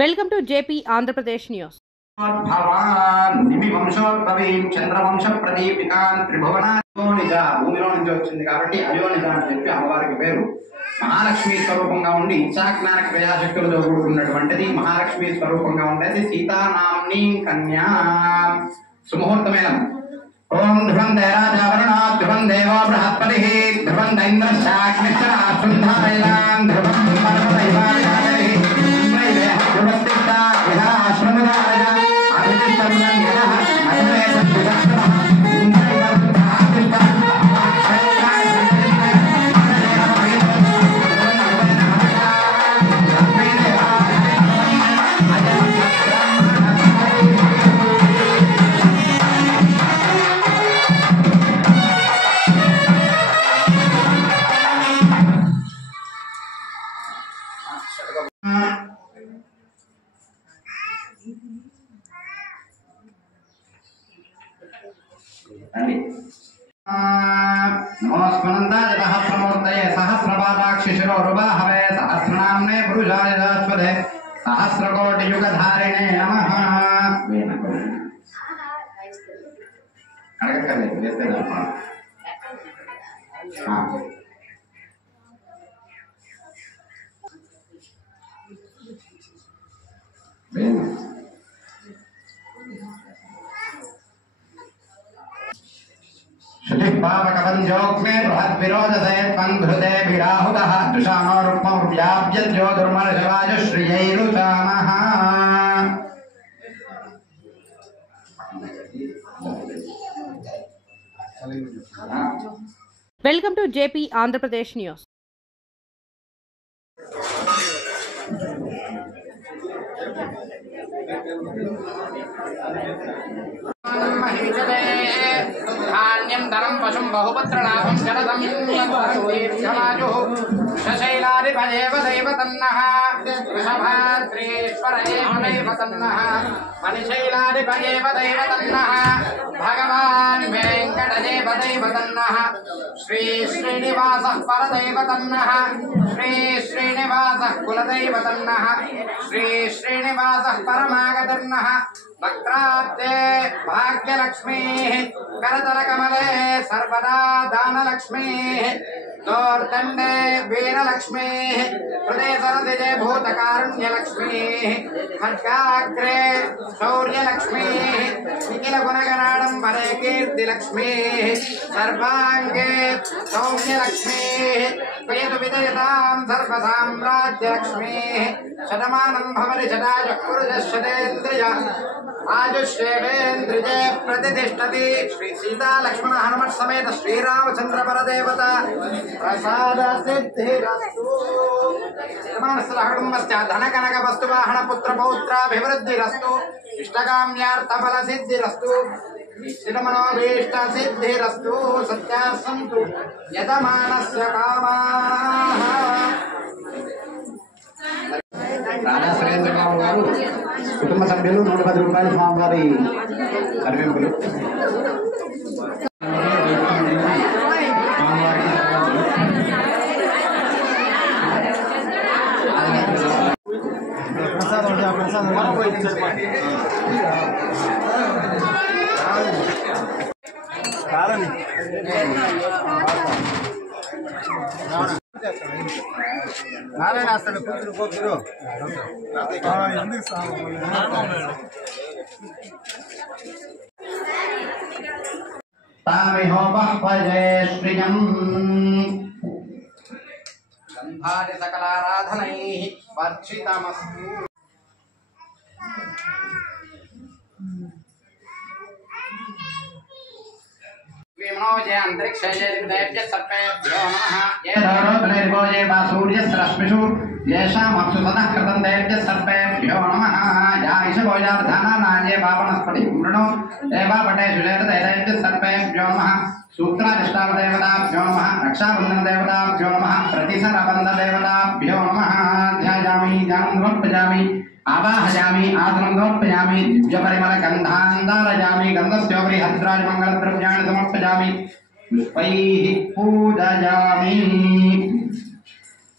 Welcome to JP Andhra Pradesh news. చంద్రవంశ ప్రదీపికాన్ త్రిభువనిజ భూమిలో నుంచి వచ్చింది కాబట్టి అయోనిజ అని చెప్పి అమ్మవారికి పేరు. మహాలక్ష్మి స్వరూపంగా ఉండి ఇచ్చాజ్ఞాన క్రియాశక్తులతో కూడుకున్నటువంటిది. మహాలక్ష్మి స్వరూపంగా ఉండేది సీతానాంని కన్యా. సుముహూర్తమైన ఓం ధ్రువం రాజావరుణ ధ్రువం దేవో బృహస్పతి ధ్రువం దైంద్రశాగ్నిశ్చరాసుంధరైలాన్ ధ్రువం పరమదైవాచారి ధ్రువస్థిత విహాశ్రమదాయ అభిషిష్టం అభిమే సత్యదక్షిణ नमोस्मनन्दाय सहस्रमूर्तये सहस्रपादाक्षिशिरोरुबाहवे सहस्रनाम्ने पुरुषाय शाश्वते सहस्रकोटियुगधारिणे नमः. पावकवंजोग्ने बृहद्विरोधसे त्वन्धृते विराहुतः दुशानो रुक्मव्याप्य ज्योतिर्मर्शवायुश्रियैरुचामः. Welcome to JP Andhra Pradesh news. धान्यं धनं पशुं बहुपत्रलाभं शरदं दीर्घमायुः शशैलादिपदेव दैवतन्नः वृषभाद्रीश्वरदेव दैवतन्नः मणिशैलादिपदेव दैवतन्नः भगवान् वेङ्कटदेव दैवतन्नः श्री श्रीनिवासः परदैवतन्नः श्री श्रीनिवासः कुलदैवतन्नः श्री श्रीनिवासः परमागतन्नः वक्त्राब्दे भाग्यलक्ष्मीः करतलकमले सर्वदा दानलक्ष्मीः दोर्दण्डे वीरलक्ष्मीः हृदये सरदिजे भूतकारुण्यलक्ष्मीः खड्गाग्रे शौर्यलक्ष्मीः निखिलगुणगणाडम्बरे कीर्तिलक्ष्मीः सर्वाङ्गे सौम्यलक्ष्मीः प्रियतु विजयतां सर्वसाम्राज्यलक्ष्मीः शतमानं भवति शतायुः पुरुषशतेन्द्रिय आयुष्येवेन्द्रिये प्रतिष्ठति. श्री सीता लक्ष्मण हनुमत् समेत श्रीरामचंद्र परदेवता प्रसाद सिद्धिरस्तु. कुटुंबस्य धनकनक वस्तुवाहन पुत्र पौत्राभिवृद्धिरस्तु. इष्टकाम्यार्थफल सिद्धिरस्तु. मनोभीष्ट सिद्धिरस्तु. सत्या सन्तु यजमानस्य कामाः. రాజా సురేంద్రబాబు గారు కుటుంబ సభ్యులు 110 రూపాయలు స్వామివారి సర్వింపులు. నారాయణాస్తాడు కూతురు కూతురు తామిహోపహ్వజే శ్రియం గంధాది సకలారాధనైః వర్షితమస్తు. विमनोजे अंतरिक्षे देव्य सर्पेभ्यो नमः. ये धरोधनैर्भोजे वा सूर्यस्रश्मिषु येषामप्सु सदः कृतं देव्य सर्पेभ्यो नमः. या ईशभोजार्धानानाये वा वनस्पति मृणो देवापटेषु देव्य सर्पेभ्यो नमः. सूत्राधिष्ठानदेवताभ्यो नमः. रक्षाबन्धनदेवताभ्यो नमः. प्रतिसरबन्धदेवताभ्यो नमः. ध्यायामि ध्यानं समर्पयामि आवाहयामि आसनं समर्पयामि दिव्यपरिमल गन्धान्दारयामि गन्धस्योपरि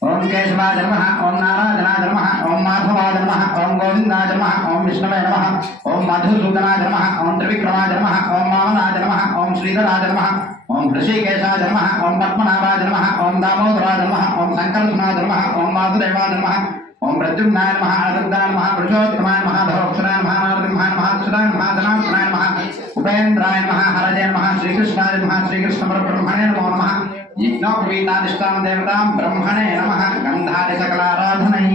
ओम केशवाय नमः, ओम नारायणाय नमः, ओम माधवाय नमः, ओम गोविंदाय नमः, ओम विष्णवे नमः, ओम मधुसूदनाय नमः, ओम त्रिविक्रमाय नमः, ओम वामनाय नमः, ओम श्रीधराय नमः, ओम ऋषिकेशाय नमः, ओम पद्मनाभाय नमः, ओम दामोदराय नमः, ओम शंकरसुनाय नमः, ओम वासुदेवाय नमः, ओम प्रद्युम्नाय नमः, अनिरुद्धाय नमः, पुरुषोत्तमाय नमः, धरोक्षराय नमः, नारसिंहाय नमः, सुदाय नमः, धनात्मनाय नमः, उपेन्द्राय नमः, हरये नमः, श्रीकृष्णाय नमः, श्रीकृष्णपरब्रह्मणे नमो नमः, यज्ञोपवीतादिष्टां देवतां ब्रह्मणे नमः, गन्धादि सकलाराधनैः।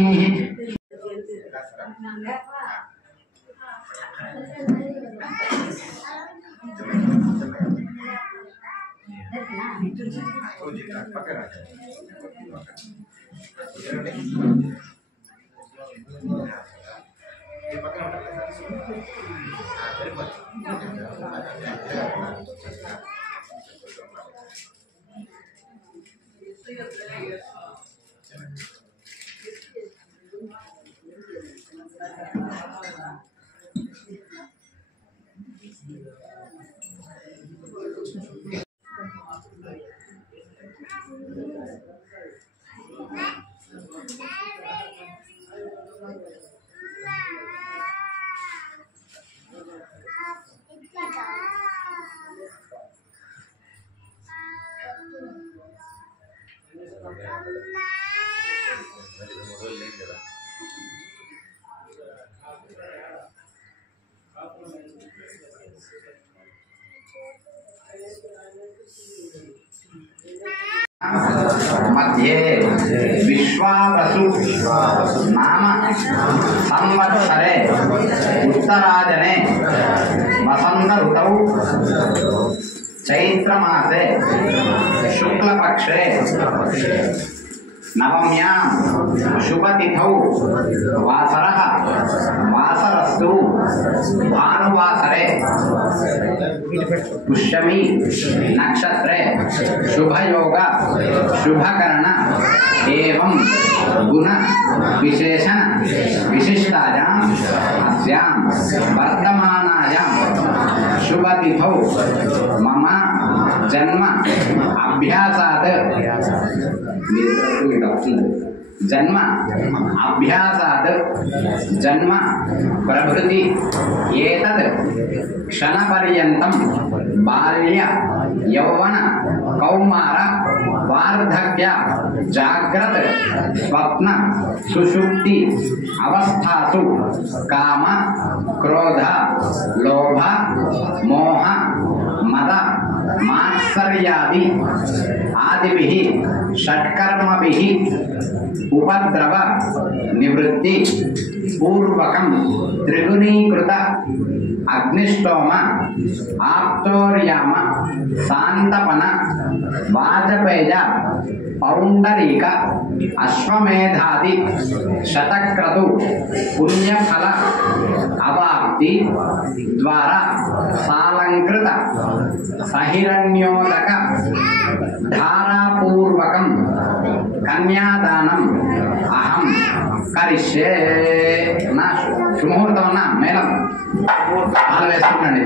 मध्ये विश्वावसु नाम संवत्सरे उत्तरायणे वसंत ऋतौ चैत्रमासे शुक्लपक्षे नवम्यां शुभतिथौ वासरः वासरस्तु भानुवासरे पुष्यमी नक्षत्रे शुभयोग शुभकरण एवं गुण विशेषण विशिष्टायां अस्यां वर्तमानायां शुभतिथौ मम जन्म अभ्यासात् जन्म अभ्यासात् जन्म प्रभृति एतद् क्षणपर्यन्तं बाल्य यौवन कौमार वार्धक्य जाग्रत स्वप्न सुषुप्ति अवस्थासु काम क्रोध लोभ मोह मद मात्सर्यादि आदिभिः षट्कर्मभिः उपद्रव निवृत्ति पूर्वकं त्रिगुणीकृत अग्निष्टोम आप्तोर्याम सांतपन वाजपेय पौंडरीक अश्वमेधादि शतक्रतु पुण्यफल अवाप्ति द्वारा सालंकृत सहिरण्योदक धारापूर्वकं कन्यादानम् अहं करिष्ये। ना शुमुहूर्तं ना मेलं माल वेसुकोंडि।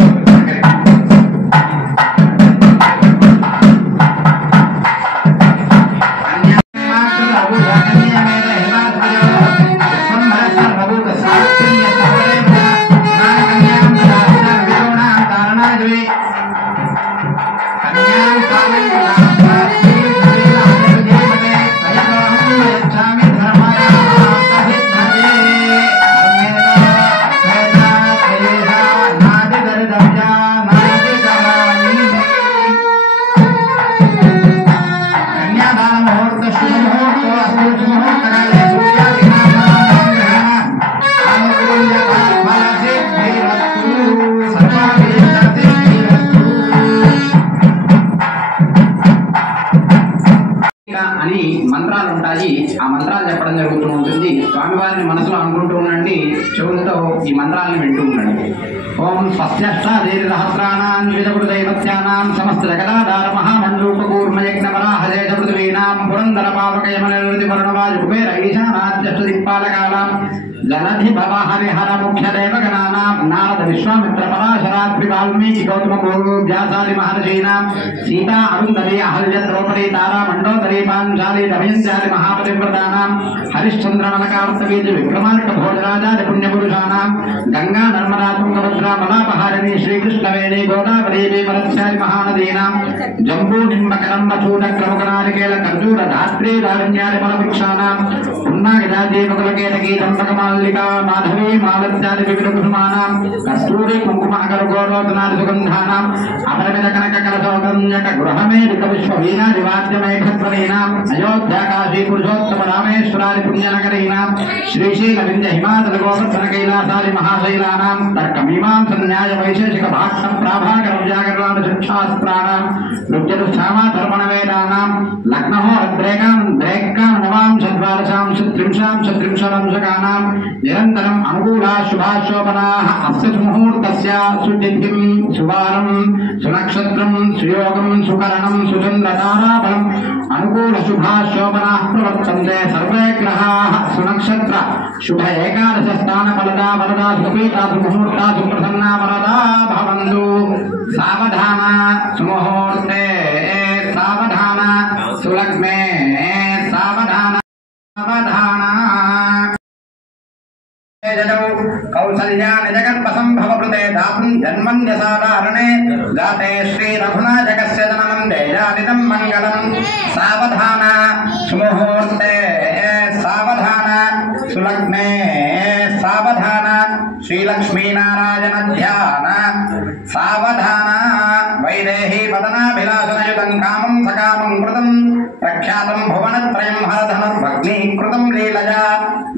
అని మంత్రాలు ఉంటాయి. ఆ మంత్రాలు చెప్పడం జరుగుతూ ఉంటుంది. స్వామివారిని మనసులో అనుకుంటూ ఉండండి, చెవులతో ఈ మంత్రాలను వింటూ ఉండండి. ఓం స్వస్త్యష్టాదీర్ఘసహస్రాణాం ద్విజగురుదైవత్యానాం సమస్త జగదాధార మహామండూపకూర్మయజ్ఞవరాహజేషపృథివీనాం పురందర పావకయమనిర్వృతి వరుణవాయు కుబేర ఈశానాద్యష్టదిక్పాలకానాం जलधि भव हरिहर मुख्य देवगणानां नारद विश्वामित्र पराशरात्रि वाल्मीकि गौतम पूर्व व्यासादि महर्षीणां सीता अरुन्धति अहल्य द्रौपदी तारा मंडोदरी पांचाली दमयन्त्यादि महापतिव्रतानां हरिश्चंद्र नलकार्तवीज विक्रमार्क भोजराजादि पुण्यपुरुषाणां गंगा नर्मदा तुंगभद्रा मलापहारिणी श्रीकृष्णवेणी गोदावरी भीमरत्स्यादि महानदीनां जम्बू निम्ब कदम्ब चूड क्रमकनारिकेल खर्जूर धात्री दारिण्यादि फलवृक्षाणां पुन्नागिदादि मुकुलकेतकी चम्पकमाल्लिका माधवी मालत्यादि विविध कुसुमानां कस्तूरी कुंकुम अगर गोरोचनादि सुगन्धानां अपरमित कनक कलशोगन्यक गृहमेधिक विश्ववीणादि वाद्यमेघध्वनीनां अयोध्या काशी पुरुषोत्तम रामेश्वरादि पुण्यनगरीणां श्रीशैल विंध्य हिमाचल गोवर्धन कैलासादि महाशैलानां तर्कमीमांसा न्याय वैशेषिक भाष्य प्राभाकर व्याकरण शिक्षास्त्राणां रुद्रस्थामा धर्मण वेदानां लग्नहो अद्रेकां द्रेकां नवां चद्वादशां शत्रिंशां शत्रिंशवंशकानां निरन्तरम् अनुकूला शुभाशोभनाः अस्य मुहूर्तस्य सुतिथिं सुवारं सुनक्षत्रं सुयोगं सुकरणं सुचन्द्रताराबलम् अनुकूल शुभाशोभनाः प्रवर्तन्ते सर्वे ग्रहाः सुनक्षत्र शुभ एकादश स्थान फलदा वरदा सुपीता सुमुहूर्ता सुप्रसन्ना वरदा भवन्तु सावधान सुमुहूर्ते सावधान सुलग्ने सावधान सावधान कौसल्या निजगर्भसम्भवभृते दातुं जन्मन्यसाधारणे जाते श्रीरघुनाथकस्य जननं देयादिदं मङ्गलं सावधान सुमुहूर्ते सावधान सुलग्ने सावधान श्रीलक्ष्मीनारायण ध्यान सावधान वैदेही वदनाभिलाषणयुतं कामं सकामं कृतं प्रख्यातं भुवनत्रयं हरधनुर्भग्नीकृतं लीलया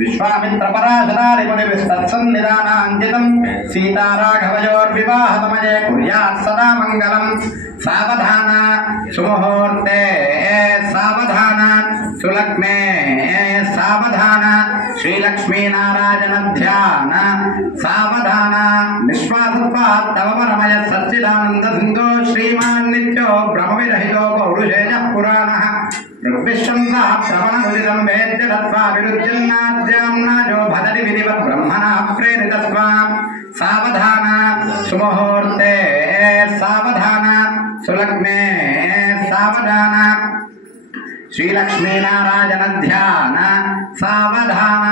विश्वामित्रपराशरारिमुनिविस्तत्सन्निधानाञ्जितं सीताराघवयोर्विवाहतमये कुर्यात् सदा मङ्गलं सावधान सुमुहूर्ते सावधान सुलग्ने सावधान श्रीलक्ष्मीनारायण ध्यान सावधान निःश्वासत्वात् तव परमय सच्चिदानन्द सिन्धो श्रीमान् नित्यो ब्रह्मविरहितो पौरुषेयः पुराणः ऋग्विश्वंसः प्रवणमुदितं वेद्य दत्त्वा विरुध्यन्नाद्याम्नाजो भदति विधिवत् ब्रह्मणा प्रेरितस्त्वां सावधान सुमुहूर्ते सावधान सुलग्ने सावधान श्रीलक्ष्मीनारायण ध्यान सावधान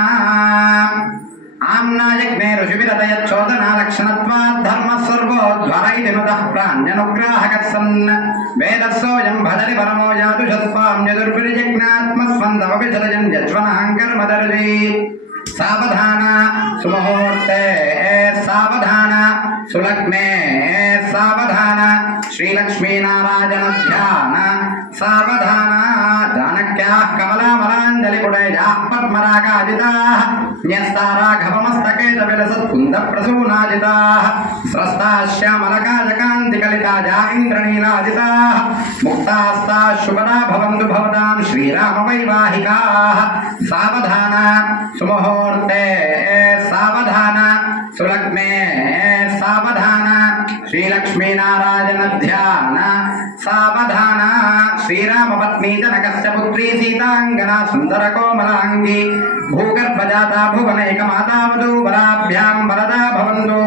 आम्नायज्ञे ऋषिविरतयच्छोदनालक्षणत्वात् धर्मस्वर्गोद्वरैतिनुतः प्राण्यनुग्राहकस्सन् वेदस्सोऽयं भदति परमो यातुषत्वाम्यदुर्भिर्यज्ञात्मस्वन्दमपि सृजन् यज्वनहङ्कर्मदर्शी सावधान सुमुहूर्ते सावधान सुलग्ने सावधान श्रीलक्ष्मीनारायण ध्यान सावधान जानक्याः कमलामलाञ्जलिपुटैजाः पद्मरागाजिताः न्यस्ताराघवमस्तके विलसत्कुन्दप्रसूनाजिताः स्रस्ताः श्यामलकाजकान्तिकलिताजा इन्द्रनीलाजिताः मुक्तास्ताः शुभदा भवन्तु भवतां श्रीरामवैवाहिकाः सावधान सुमुहूर्ते सावधान सुलग्ने सावधान श्रीलक्ष्मीनारायण ध्यान सावधान श्रीरामपत्नी जनकस्य पुत्री सीतांगना सुंदर कोमलांगी भूगर्भजाता भुवनैकमाता वधूवराभ्यां वरदा भवन्तु।